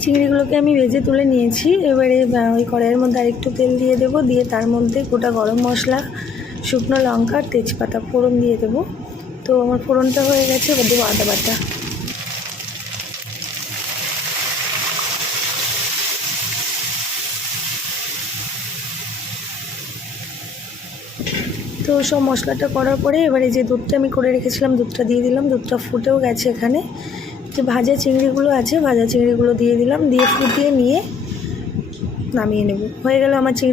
চিংড়িগুলোকে আমি ভেজে তুলে নিয়েছি। এবারে ওই কড়াইয়ের মধ্যে আরেকটু তেল দিয়ে দেবো। দিয়ে তার মধ্যে গোটা গরম মশলা, শুকনো লঙ্কা, তেজপাতা ফোড়ন দিয়ে দেবো। তো আমার ফোড়নটা হয়ে গেছে, এবার দেবো আদা বাটা। তো সব মশলাটা করার পরে এবারে যে দুধটা আমি করে রেখেছিলাম, দুধটা দিয়ে দিলাম। দুধটা ফুটেও গেছে এখানে। যে ভাজা চিংড়িগুলো আছে, ভাজা চিংড়িগুলো দিয়ে দিলাম, দিয়ে ফুটিয়ে নিয়ে নামিয়ে নেব। হয়ে গেল আমার চিংড়ি